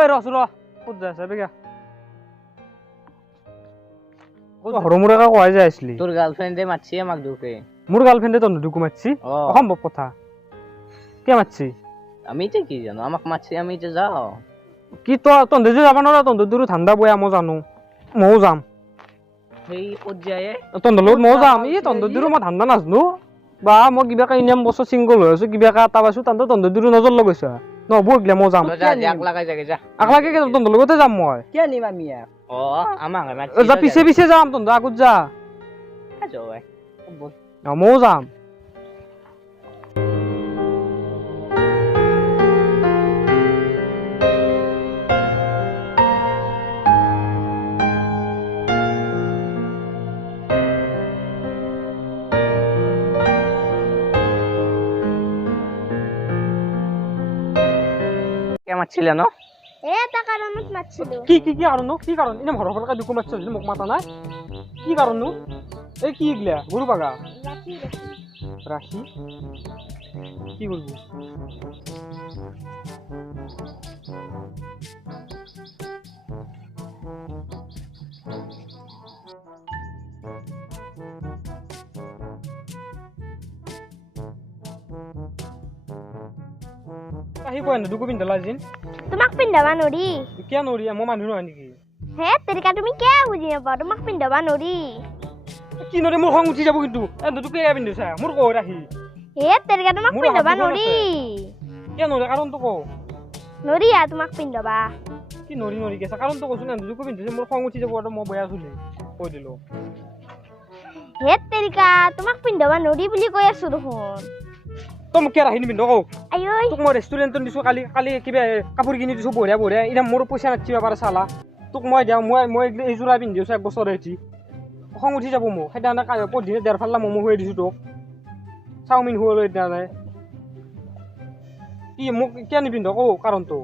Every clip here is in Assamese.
ঐ ৰছ ৰ ক'ত যাই আছে বেগা হৰমুৰা কা কয় যাই আসলি তোর গার্লফ্রেন্ডে মারছি আমাক দুকে মোর গার্লফ্রেন্ডে তন্দ দুকু মারছি অসম্ভব কথা কে মারছি আমি তো কি জানো আমাক মারছি আমি তো যাও কি তো তন্দ যে যাবা নৰা তন্দ দূৰ ঠাণ্ডা বয়া মই জানো মও যাম সেই ক'ত যায় তন্দ লগত মও যাম ই তন্দ দূৰ মই ঠাণ্ডা নাজনো বা মই কিবা কা ইনাম বছৰ সিংগল হৈ আছো কিবা কা এটা পাইছো তন্দ দূৰ নজৰ লগৈছা নহ'ব একলা মই যাম যাক লাগাই যাগে যা আকলাকে তন্দ লগতে যাম মই কিয় নিম আমি আমাক মারছি যা পিছে পিছে যাম তন্দ আগত যা যাও বল মও যাম কে মারছিলে না এটা কারণত মারছিল কি কারণ কি কারণ ইনাম হৰ হৰকা দুকু মারছ মোক মাতা নাই কি কারণ এই কি গিলা গরু পাগা রাখি কি করব আহি কয় না দুকু পিন্ধালা জিন তোমাক পিন্ধাবা নৰি কিয় নৰি মই মানুহ নহয় নেকি হে তেৰিকা তুমি কিয় বুজি নাপাও তোমাক পিন্ধাবা নৰি কি নৰি মোৰ খং উঠি যাব কিন্তু দুকু এয়া পিন্ধিছা মোৰ কৈ ৰাখি হে তেৰিকা তোমাক পিন্ধাবা নৰি কিয় নৰি কাৰণটো ক নৰি তোমাক পিন্ধাবা কি নৰি কেছা কাৰণটো কচোন দুকু পিন্ধিছে মোৰ খং উঠি যাব আৰু মই বেয়া চলি কৈ দিলো হে তেৰিকা তোমাক পিন্ধাবা নৰি বুলি কৈ আছো দেখোন তই মোক কিয় ৰাখি নিপিন্ধ কওঁ আইঐ তোক মই ৰেষ্টুৰেণ্টত দিছোঁ কালি কিবা কাপোৰ কিনি দিছোঁ বঢ়িয়া এতিয়া মোৰ পইচা নাচিব পাৰে চালা তোক মই দিওঁ মই এইযোৰা পিন্ধি আছোঁ 1 বছৰ হৈছে খং উঠি যাব মোক সেইদিনা পৰদিনে 1.5 ফাল্লা ম'ম' খুৱাই দিছোঁ তোক চাওমিন খুৱালোঁ সেইদিনা কি মোক কিয় নিপিন্ধ কওঁ কাৰণটো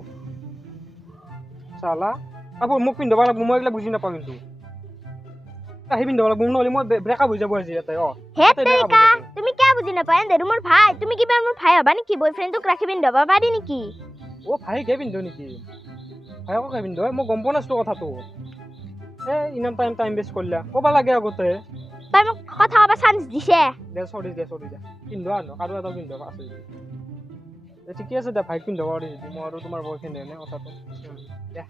চালা কাপোৰ মোক পিন্ধাব লাগিব মই এইবিলাক বুজি নাপাওঁ কিন্তু আহি পিন্ধাব লাগিব নহ'লে মই ব্ৰেকআপ হৈ যাব আজি ইয়াতে হে তেৰিকা তুমি কিয় বুজি নাপায় এনে মোৰ ভাই তুমি কিবা মোৰ ভাই হবা নেকি বয়ফ্ৰেণ্ডক ৰাখি পিন্ধাবা পাৰি নেকি ভাই কে পিন্ধো নেকি ভাইকো কে পিন্ধো মই গম পোৱা নাছিলোঁ কথাটো ইমান টাইম বেষ্ট কৰিলা ক'ব লাগে আগতে তই মোক কথা ক'বা চান্স দিছে দে চৰি দে পিন্ধো আৰু কাৰো এটা পিন্ধব আছে ঠিকে আছে দে ভাইক পিন্ধব পাৰি যদি মই আৰু তোমাৰ বয়ফ্ৰেণ্ড নে কথাটো দে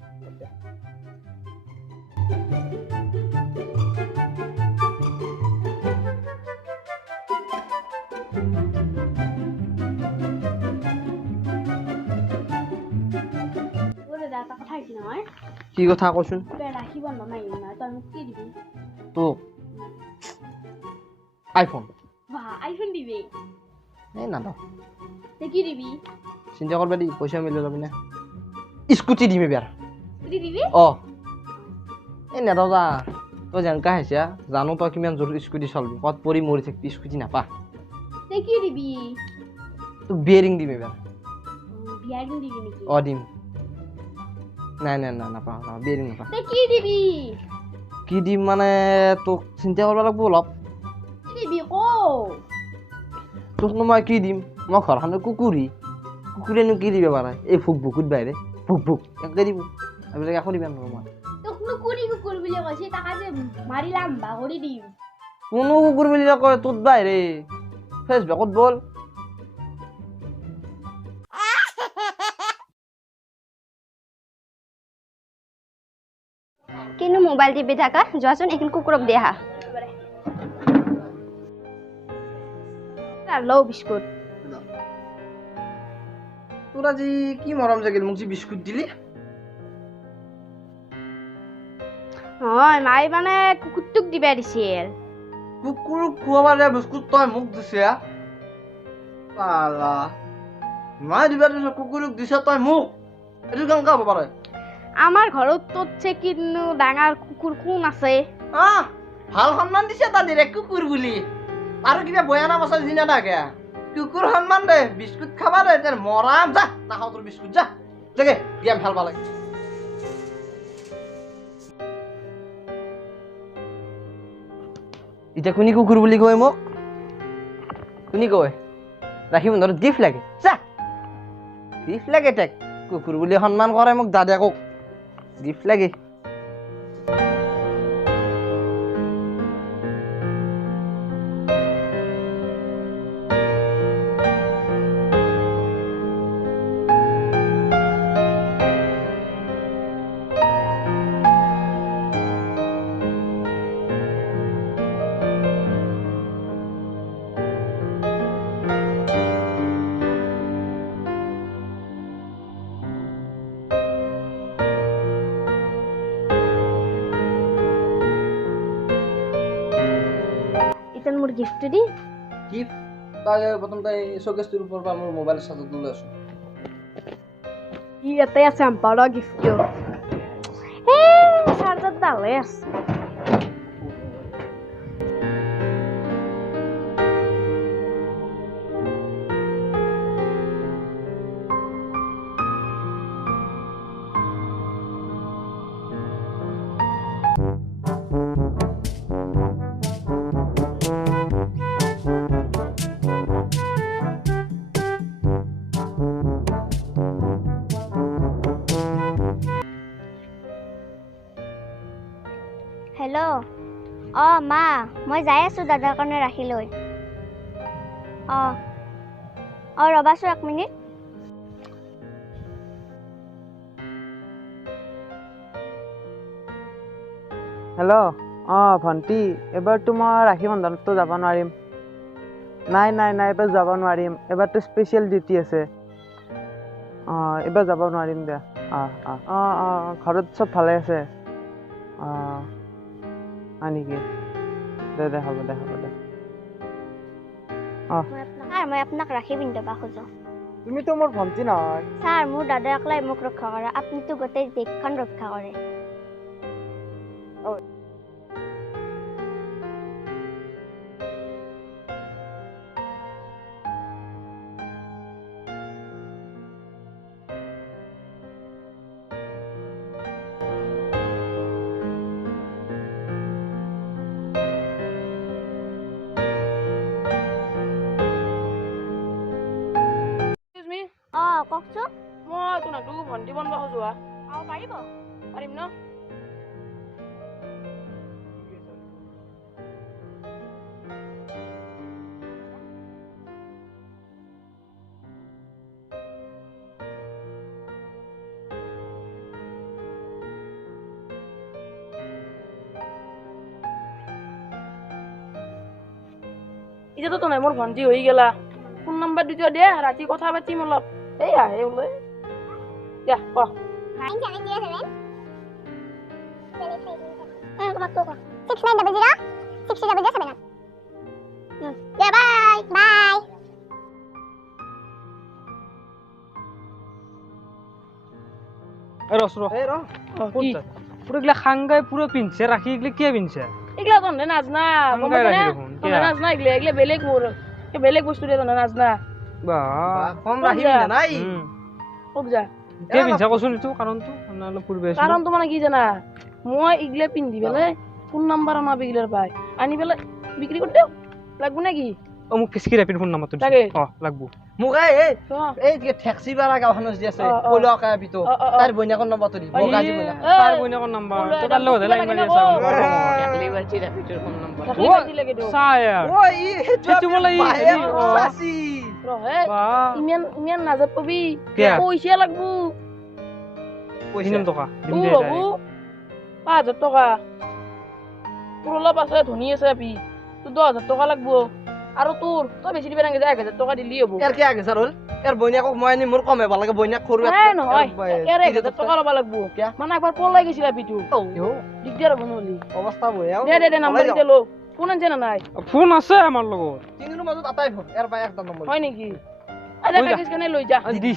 কি কথা কচোন তোক আইফোন আইফোন দিবি এই না কি দিবি চিন্তা কৰবা দি পইচা মিলি যাবি না স্কুটি দিম এবাৰ দিবি এই নেদাদা তই যেনকা আহিছা জানো তই কিমান জোৰ স্কুটি চলবি কত পৰি মৰি থাকিবি স্কুটি নাপা কি দিবি তোক বিয়াৰিং দিম এবাৰ বিয়াৰিং দিবি নেকি দিম নাই নাপা বিয়াৰিং নাপা কি দিবি কি দিম মানে তোক চিন্তা কৰিব লাগিব অলপ দিবি তোকনো মই কি দিম মই ঘৰখনৰ কুকুৰেনো কি দিব পাৰে এই ভুকুত বাহিৰে ভুক এনেকৈ দিব এইবিলাক একো দিবা নোৱাৰো মই কুকুৰ বুলি কৈছে তাকা যে মাৰি লাম্বা কৰি দিম কোনো কুকুৰ বুলি নকয় তোত বাহিৰে ফেচবুকত বল কিন্তু মোবাইল টিপি থাকা যোৱাচোন এখন কুকুৰক দিয়া লও বিস্কুট তোৰ আজি কি মৰম জাগিল মোক যে বিস্কুট দিলি হয় মাই মানে কুকুৰটোক দিবা দিছিল কুকুৰক খুৱাবাৰে বিস্কুট তই মোক দিছে পালা মাই দিবা দিছে কুকুৰক দিছে তই মোক এইটো কেনেকৈ হ'ব পাৰে আমাৰ ঘৰত তোতছে কিনো ডাঙৰ কুকুৰ কোন আছে ভাল সন্মান দিছে তা দিৰে কুকুৰ বুলি আৰু কিবা বয়া নাম আছে জিনা থাকে কুকুৰ সন্মান দে বিস্কুট খাবা দে তোৰ মৰাম যা নাখাও তোৰ বিস্কুট যা লাগে গেম খেলবা লাগে এতিয়া কোনি কুকুৰ বুলি কয় মোক কোনি কয় ৰাখি বন্ধৰত গিফ্ট লাগে যা গিফ্ট লাগে তাক কুকুৰ বুলি সন্মান কৰে মোক দাদাকক গিফ্ট লাগে ইতান মোৰ গিফ্টটো দি গিফ্ট তাকে প্ৰথম তাই শোকেছটোৰ ওপৰৰ পৰা মোৰ মোবাইল চাৰ্জত লৈ আছো ইয়াতে আছে আম্পাৰ গিফ্টটো চাৰ্জাৰ ডালে আছে হেল্ল' মা মই যাই আছোঁ দাদাৰ কাৰণে ৰাখি লৈ ৰ'বাচোন 1 মিনিট হেল্ল' ভণ্টি এবাৰতো মই ৰাখি বন্ধনতো যাব নোৱাৰিম নাই এবাৰ যাব নোৱাৰিম এবাৰতো স্পেচিয়েল ডিউটি আছে এবাৰ যাব নোৱাৰিম দিয়া ঘৰত চব ভালে আছে হয় নেকি দে হ'ব দে মই আপোনাক ৰাখি পিন্ধাব খোজো তুমিতো মোৰ ভণ্টি নহয় ছাৰ মোৰ দাদা একলাই মোক ৰক্ষা কৰে আপুনিতো গোটেই দেশখন ৰক্ষা কৰে কওকচোন মই তোমাক ভণ্টি বনব খোজো পাৰিব পাৰিম ন এতিয়াতো তো নাই মোৰ ভণ্টি হৈ গেলা ফোন নাম্বাৰ দুটা দে ৰাতি কথা পাতিম অলপ এইয়া ওলাই দিয়া ক পুৰা এগিলা খাংগাই পুৰা পিন্ধছে ৰাখি এগিলা কিয় পিন্ধছে এগলা তহঁতে নাজনা গম পাইছা তহঁতে নাজনা এগলা বেলেগ মোৰ বেলেগ বস্তু দে তহঁতে নাজনা কম ৰাখি পিন্ধা নাই ক'ত যা কিয় পিন্ধছা কচোন এইটো কাৰণটো নহ'লে ফুৰিব আহিছিলোঁ কাৰণটো মানে কি জানা মই এগলা পিন্ধি পেলাই ফোন নাম্বাৰ আমাৰ এগলাৰ পাই আনি পেলাই বিক্ৰী কৰি দিওঁ লাগব নেকি মোক কিস্কি ৰাপিৰ ফোন নাম্বাৰটো তাকে লাগব মোক এই ঠেকচি বাৰা গাঁওখনত যি আছে কলকা পিতো তাৰ বইনাকৰ নম্বৰটো দি মোক আজি বইনা তাৰ বইনাকৰ নাম্বাৰ তো তাৰ লগতে লাইন মাৰি আছা একলি বাজি ৰাপিটোৰ ফোন নম্বৰ সেইটো বোলে ইমান নাজাত পাবি পইচা লাগব কিমান টকা দিম তোৰ দে হবো 5,000 টকা তোৰ অলপ আছে ধনী আছে আপি তোৰ 10,000 টকা লাগব আৰু তোৰ তই বেছি দিবা নাগে 1,000 টকা দিলি হবো ইয়াৰ কি আগে ছাৰ হ'ল ইয়াৰ বইনাকক মই আনি মোৰ কম হেবা লাগে বইনাক সৰু নহয় ইয়াৰ 1,000 টকা ল'ব লাগব মানে একবাৰ পলাই গৈছিল আপিটো দিগদাৰ হ'ব নহলি অৱস্থা বয়া দে নাম্বাৰ দে লো ফোন আনছে না নাই ফোন আছে আমাৰ লগত তিনিৰ মাজত আটাই ফোন ইয়াৰ পাই একটা নম্বৰ হয় নেকি আরে কাগজ কেনে লৈ যা দি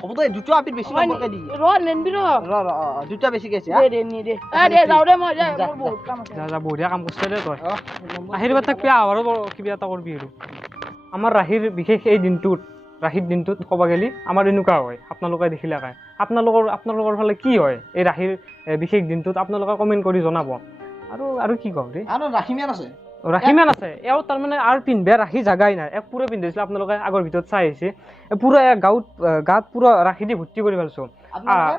হ'ব দে দুটো আপিত বেছি নম্বৰকে দি নেনবি ৰ দুটা বেছি গেছে দে নি দে দে যাও দে মই যা মোৰ বহুত কাম আছে যা বঢ়িয়া কাম কৰিছে দে তই আহিবা তাক পিয়া আবাৰো কিবা এটা কৰবি আৰু আমাৰ ৰাহিৰ বিশেষ এই দিনটোত ৰাহিৰ দিনটোত ক'ব গেলি আমাৰ এনেকুৱা হয় আপোনালোকে দেখিলে কাই আপোনালোকৰ ফালে কি হয় এই ৰাহিৰ বিশেষ দিনটোত আপোনালোকে কমেণ্ট কৰি জনাব আৰু কি কওঁ দেই আৰু ৰাখিমিয়ান আছে ৰাখি মান আছে এও তাৰমানে আৰু পিন্ধবা ৰাখি জাগাই নাই এক পুৰা পিন্ধিছিলে আপোনালোকে আগৰ ভিতৰত চাই আহিছে পুৰা গাত পুৰা ৰাখি দি ভৰ্তি কৰি পেলাইছো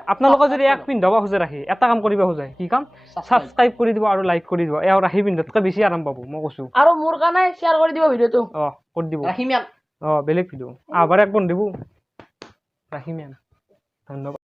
আপোনালোকে যদি এক পিন্ধাব খোজে ৰাখি এটা কাম কৰিব খোজে কি কাম ছাবস্ক্ৰাইব কৰি দিব আৰু লাইক কৰি দিব এও ৰাখি পিন্ধাতকৈ বেছি আৰাম পাব মই কৈছো আৰু মোৰ কাৰণে শ্বেয়াৰ কৰি দিব ভিডিঅ'টো কৰি দিব ৰাখিম ইয়াত বেলেগ ভিডিঅ' আবাৰ এক বন্ধু দিব ৰাখিম ধন্যবাদ